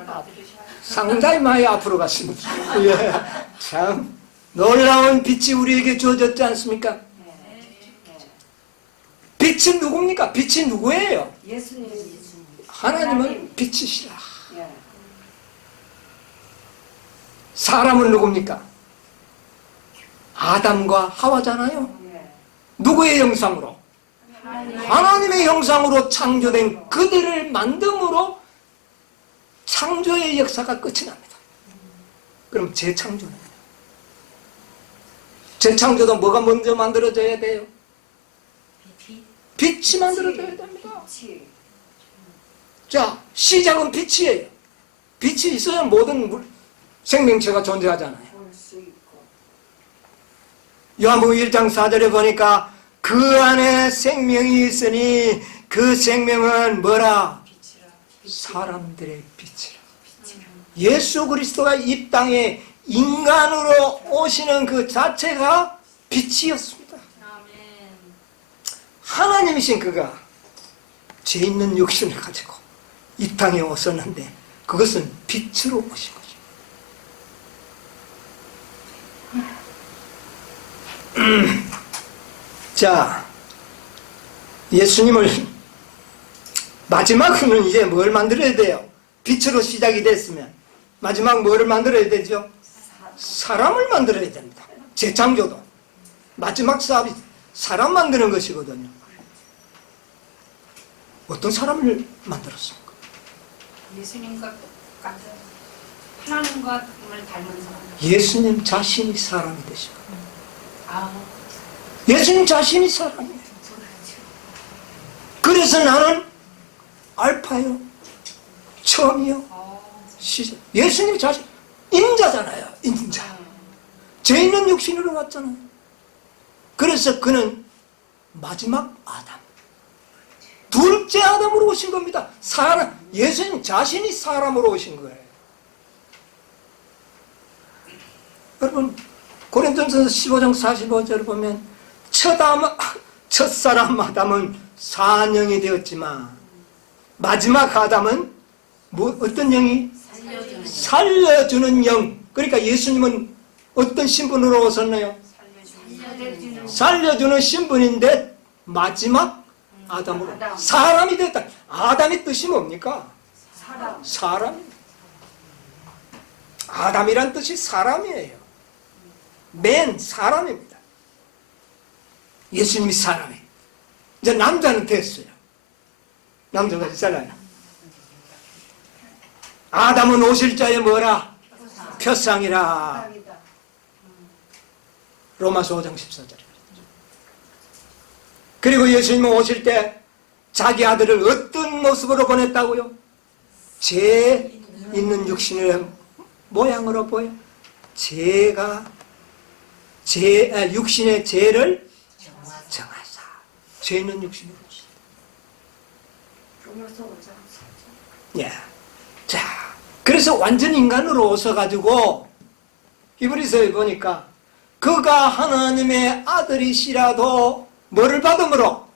상당히 많이 앞으로 갔습니다. 예, 참 놀라운 빛이 우리에게 주어졌지 않습니까? 네. 빛은 누굽니까? 빛이 누구예요? 예수님. 하나님은 빛이시라. 예. 사람은 누굽니까? 아담과 하와잖아요. 예. 누구의 형상으로? 하나님의 형상으로 창조된 그들을 만듦으로 창조의 역사가 끝이 납니다. 그럼 재창조는? 재창조도 뭐가 먼저 만들어져야 돼요? 빛이 만들어져야 됩니다. 빛이. 자, 시작은 빛이에요. 빛이 있어야 모든 생명체가 존재하잖아요. 볼 수 있고. 요한복음 1장 4절에 보니까 그 안에 생명이 있으니 그 생명은 뭐라? 빛이라. 사람들의 빛이라. 예수 그리스도가 이 땅에 인간으로 오시는 그 자체가 빛이었습니다. 아멘. 하나님이신 그가 죄 있는 육신을 가지고 이 땅에 오셨는데 그것은 빛으로 오신 거죠. 자, 예수님을 마지막으로는 이제 뭘 만들어야 돼요? 빛으로 시작이 됐으면 마지막 뭐를 만들어야 되죠? 사람을 만들어야 됩니다. 재창조도 마지막 사업이 사람 만드는 것이거든요. 어떤 사람을 만들었습니까? 예수님과 똑같은 하나님과 을 닮은 사람. 예수님 자신이 사람이 되신 거예요. 아, 예수님 자신이 사람이에요. 그래서 나는 알파요, 처음이요, 시작. 예수님 자신 인자잖아요. 인자. 죄 있는 육신으로 왔잖아요. 그래서 그는 마지막 아담, 둘째 아담으로 오신 겁니다. 사람, 예수님 자신이 사람으로 오신 거예요. 여러분 고린도전서 15장 45절을 보면 첫사람 아담은 산영이 되었지만 마지막 아담은 어떤 영이? 살려주는 영. 그러니까 예수님은 어떤 신분으로 오셨나요? 살려주는 신분인데 마지막 아담으로 사람이 됐다. 아담의 뜻이 뭡니까? 사람. 아담이란 뜻이 사람이에요. 맨 사람입니다. 예수님이 사람이에요. 이제 남자는 됐어요. 남자가 있잖아요. 아담은 오실 자의 뭐라? 표상이라. 로마서 5장 14절. 그리고 예수님은 오실 때 자기 아들을 어떤 모습으로 보냈다고요? 죄 있는 육신의 모양으로 보여. 육신의 죄를 정하사. 죄 있는 육신으로. 예. 자, 그래서 완전 인간으로 오셔가지고 히브리서에 보니까 그가 하나님의 아들이시라도 뭐를 받음으로?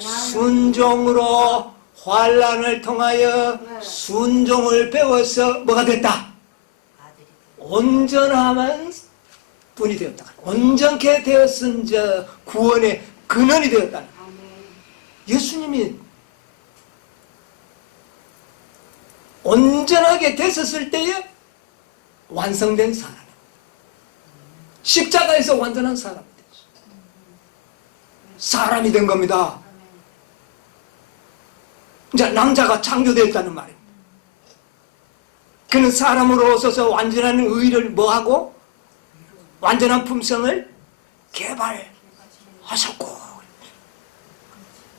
순종으로 환난을 통하여 순종을 배워서 뭐가 됐다? 온전한 분이 되었다. 온전케 되었은 저 구원의 근원이 되었다. 예수님이 온전하게 됐었을 때에 완성된 사람. 십자가에서 완전한 사람이 됐어요. 사람이 된 겁니다. 이제 남자가 창조되었다는 말입니다. 그는 사람으로 오셔서 완전한 의를 뭐하고? 완전한 품성을 개발하셨고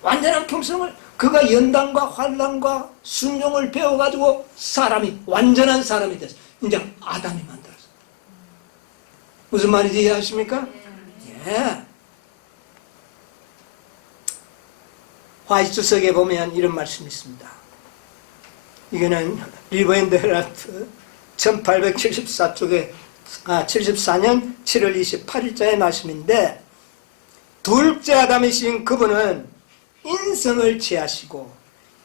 완전한 품성을 그가 연단과 환난과 순종을 배워가지고 사람이 완전한 사람이 됐어요. 이제 아담이 만들었어요. 무슨 말인지 이해하십니까? 예. 화이트석에 보면 이런 말씀이 있습니다. 이거는 리버 앤드 헤라트 1874쪽에 74년 7월 28일자의 말씀인데 둘째 아담이신 그분은 인성을 취하시고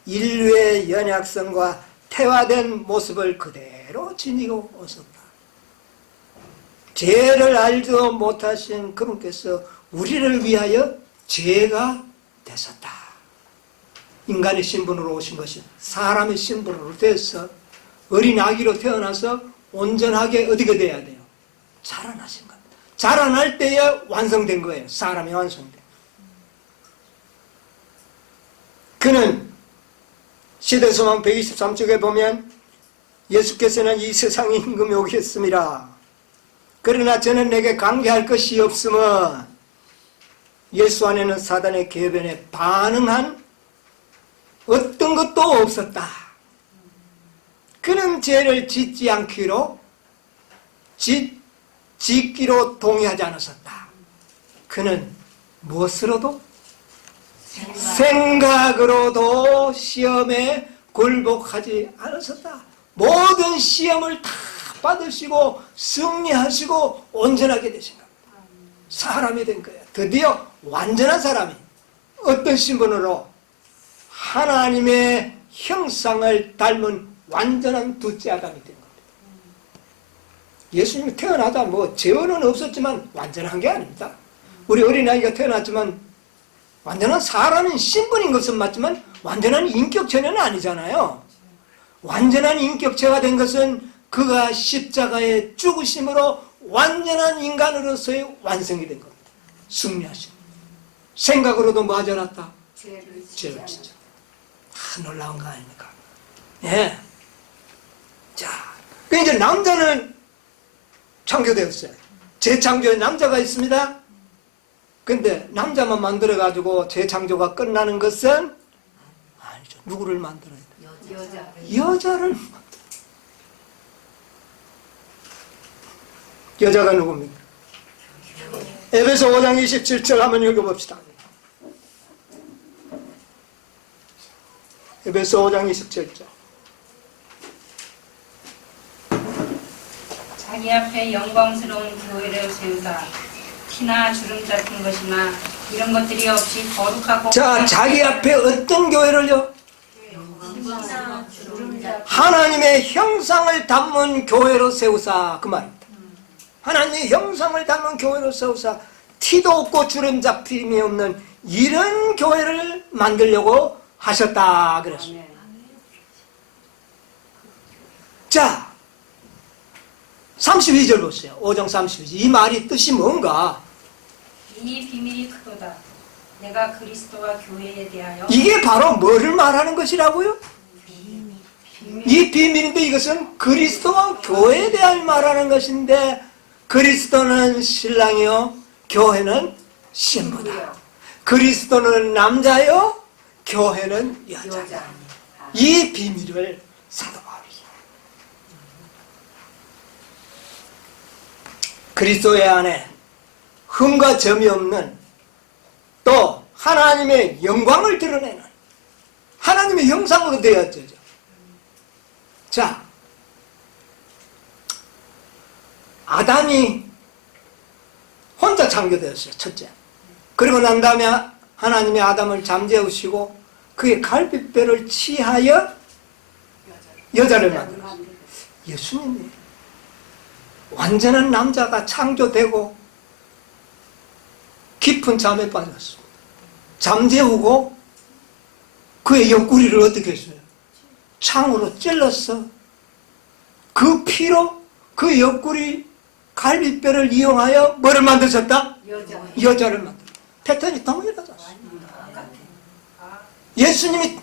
인류의 연약성과 태화된 모습을 그대로 지니고 오셨다. 죄를 알지도 못하신 그분께서 우리를 위하여 죄가 되셨다. 인간의 신분으로 오신 것이 사람의 신분으로 돼서 어린 아기로 태어나서 온전하게 어디가 돼야 돼요? 자라나신 겁니다. 자라날 때에 완성된 거예요. 사람이 완성된. 그는 시대소망 123쪽에 보면 예수께서는 이 세상에 임금이 오겠습니다. 그러나 저는 내게 관계할 것이 없으면 예수 안에는 사단의 계변에 반응한 어떤 것도 없었다. 그는 죄를 짓지 않기로 짓기로 동의하지 않았었다. 그는 무엇으로도? 생각으로도 시험에 굴복하지 않으셨다. 모든 시험을 다 받으시고 승리하시고 온전하게 되신 겁니다. 사람이 된 거예요. 드디어 완전한 사람이. 어떤 신분으로? 하나님의 형상을 닮은 완전한 둘째 아담이 된 겁니다. 예수님이 태어나다 뭐 재원은 없었지만 완전한 게 아닙니다. 우리 어린아이가 태어났지만 완전한 사람인 신분인 것은 맞지만 완전한 인격체는 아니잖아요. 완전한 인격체가 된 것은 그가 십자가의 죽으심으로 완전한 인간으로서의 완성이 된 겁니다. 승리하신. 생각으로도 뭐 하지 않았다? 죄를 죄를 짓지 짓지. 놀라운 거 아닙니까? 예. 자, 그 이제 남자는 창조되었어요. 재창조에 남자가 있습니다. 근데 남자만 만들어가지고 재창조가 끝나는 것은 아니죠. 누구를 만들어야 돼? 여자를 만들어야 돼. 여자가 누굽니까? 에베소 5장 27절 한번 읽어봅시다. 에베소 5장 27절. 자기 앞에 영광스러운 교회를 세우다. 티나 주름 잡힌 것이나 이런 것들이 없이 거룩하고 자, 자기 앞에 어떤 교회를요? 하나님의 형상을 담은 교회로 세우사. 그 말입니다. 하나님의 형상을 담은 교회로 세우사. 티도 없고 주름 잡힘이 없는 이런 교회를 만들려고 하셨다 그랬습니다. 자, 32절 보세요. 5장 32절. 이 말이 뜻이 뭔가? 이 비밀이 크도다. 내가 그리스도와 교회에 대하여 이게 바로 뭐를 말하는 것이라고요? 비밀 이 비밀인데 이것은 그리스도와 교회에 대한 말하는 것인데 그리스도는 신랑이요 교회는 신부다. 그리스도는 남자요 교회는 여자다. 이 비밀을 사도 바울이 그리스도의 안에 흠과 점이 없는 또 하나님의 영광을 드러내는 하나님의 형상으로 되었죠. 자, 아담이 혼자 창조되었어요. 첫째. 그리고 난 다음에 하나님이 아담을 잠재우시고 그의 갈빗뼈를 취하여 여자를 만들었어요. 예수님이 완전한 남자가 창조되고 깊은 잠에 빠졌습니다. 잠재우고 그의 옆구리를 어떻게 했어요? 창으로 찔렀어. 그 피로 그 옆구리 갈빗뼈를 이용하여 뭐를 만드셨다? 여자를 만들었다. 패턴이 동일하다. 예수님이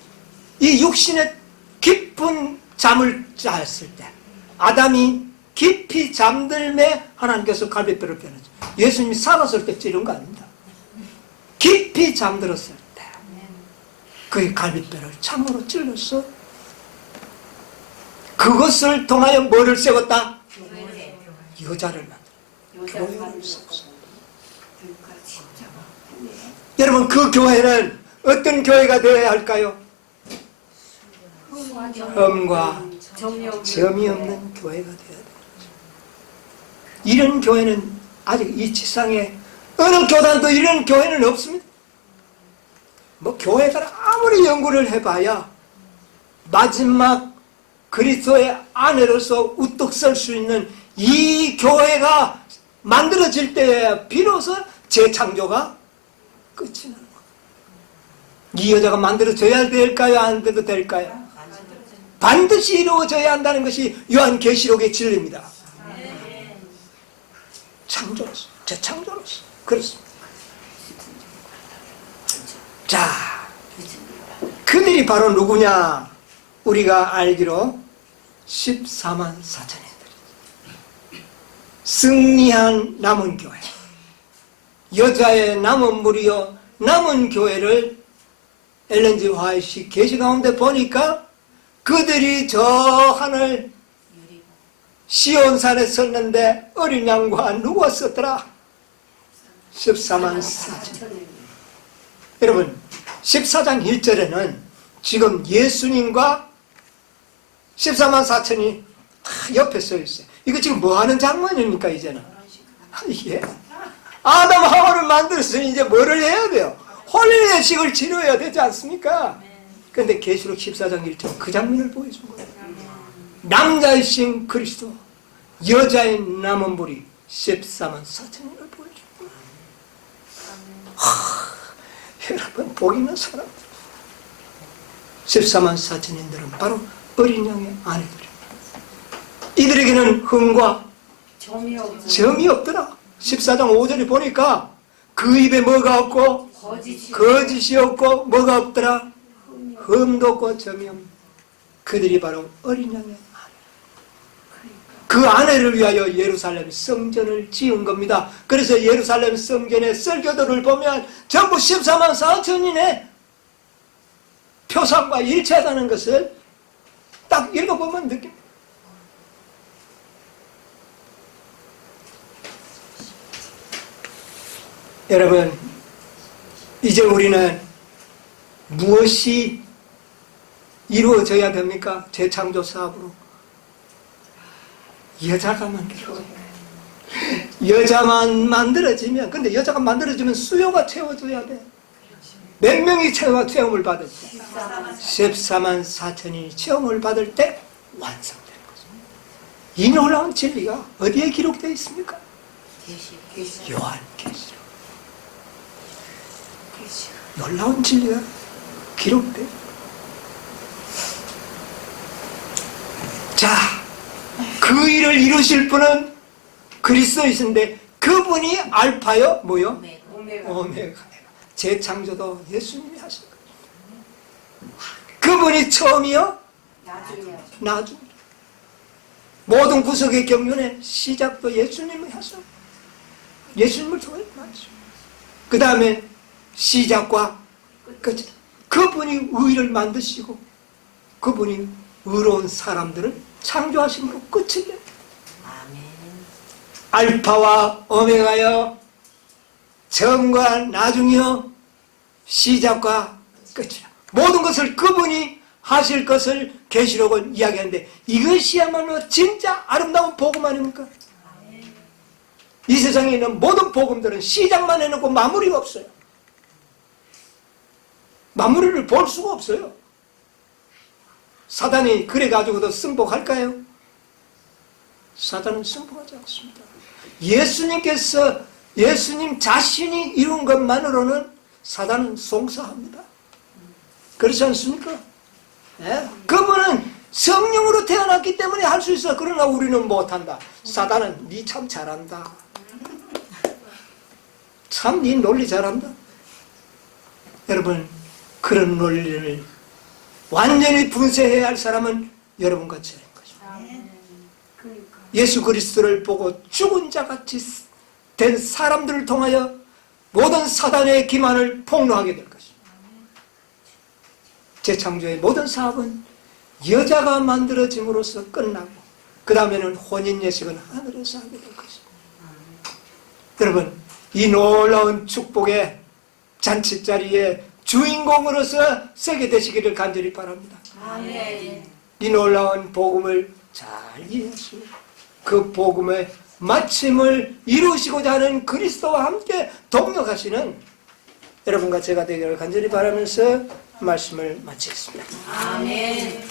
이 육신의 깊은 잠을 잤을 때 아담이 깊이 잠들매 하나님께서 갈빗뼈를 빼냈죠. 예수님이 살았을 때 찌른 거 아닙니다. 깊이 잠들었을 때 그의 갈빗뼈를 창으로 찔렀어. 그것을 통하여 뭐를 세웠다? 여자를 만들어. 교회를 세웠어. 여러분 그 교회는 어떤 교회가 되어야 할까요? 흠과 점이 없는 교회가 되어야 돼요. 이런 교회는 아직 이 지상에 어느 교단도 이런 교회는 없습니다. 뭐 교회가 아무리 연구를 해봐야 마지막 그리스도의 아내로서 우뚝 설 수 있는 이 교회가 만들어질 때에 비로소 재창조가 끝이 나는 거예요. 이 여자가 만들어져야 될까요? 안 돼도 될까요? 반드시 이루어져야 한다는 것이 요한계시록의 진리입니다. 창조로서, 재창조로서 그렇습니다. 자, 그들이 바로 누구냐? 우리가 알기로 14만 4천인들이죠. 승리한 남은 교회, 여자의 남은 무리요 남은 교회를 엘렌지 화이트 계시 가운데 보니까 그들이 저 하늘 시온산에 섰는데 어린 양과 누가 썼더라? 14만 4천. 여러분 14장 1절에는 지금 예수님과 14만 4천이 다 옆에 서 있어요. 이거 지금 뭐 하는 장면입니까 이제는? 예. 아담 하와를 만들었으니 이제 뭐를 해야 돼요? 혼인의 식을 치료해야 되지 않습니까? 그런데 계시록 14장 1절 그 장면을 보여준 거예요. 남자의 신 그리스도, 여자의 남은 볼이 14만 4천을 보여준 거예요. 여러분 복 있는 사람들 14만 4천인들은 바로 어린 양의 아내들입니다. 이들에게는 흠과 점이 없더라. 14장 5절에 보니까 그 입에 뭐가 없고 거짓이 없고 뭐가 없더라. 흠도 없고 점이 없는 그들이 바로 어린 양의 아내. 그 아내를 위하여 예루살렘 성전을 지은 겁니다. 그래서 예루살렘 성전의 설교들을 보면 전부 14만 4천인의 표상과 일치하다는 것을 딱 읽어보면 느낍니다. 여러분 이제 우리는 무엇이 이루어져야 됩니까? 재창조 사업으로 여자가 만들어져요. 여자만 만들어지면, 근데 여자가 만들어지면 수요가 채워져야 돼. 몇 명이 체험을 받을 때? 14만 4천이 체험을 받을 때 완성되는 거죠. 이 놀라운 진리가 어디에 기록되어 있습니까? 요한계시록. 놀라운 진리가 기록돼요. 자, 그 일을 이루실 분은 그리스도이신데 그분이 알파요 뭐요? 오메가. 재창조도 예수님이 하신 거예요. 그분이 처음이요? 나중. 모든 구속의 경륜의 시작도 예수님이 하셔. 예수님을 통해 맞죠. 그 다음에 시작과 끝. 그분이 의를 만드시고 그분이 의로운 사람들을 창조하심으로 끝을 내요. 알파와 오메가여, 처음과 나중이여, 시작과 끝이라. 모든 것을 그분이 하실 것을 계시록은 이야기하는데 이것이야말로 진짜 아름다운 복음 아닙니까? 이 세상에 있는 모든 복음들은 시작만 해놓고 마무리가 없어요. 마무리를 볼 수가 없어요. 사단이 그래가지고도 승복할까요? 사단은 승복하지 않습니다. 예수님 자신이 이룬 것만으로는 사단은 송사합니다. 그렇지 않습니까? 네? 그분은 성령으로 태어났기 때문에 할 수 있어. 그러나 우리는 못한다. 사단은 니 참 잘한다. 참 니 논리 잘한다. 여러분 그런 논리를 완전히 분쇄해야 할 사람은 여러분과 저인 거죠. 예수 그리스도를 보고 죽은 자같이 된 사람들을 통하여 모든 사단의 기만을 폭로하게 될 것입니다. 재창조의 모든 사업은 여자가 만들어짐으로써 끝나고 그 다음에는 혼인 예식은 하늘에서 하게 될 것입니다. 여러분 이 놀라운 축복의 잔치자리에 주인공으로서 서게 되시기를 간절히 바랍니다. 아멘. 이 놀라운 복음을 잘 이해하시고 그 복음의 마침을 이루시고자 하는 그리스도와 함께 동역하시는 여러분과 제가 되기를 간절히 바라면서 말씀을 마치겠습니다. 아멘.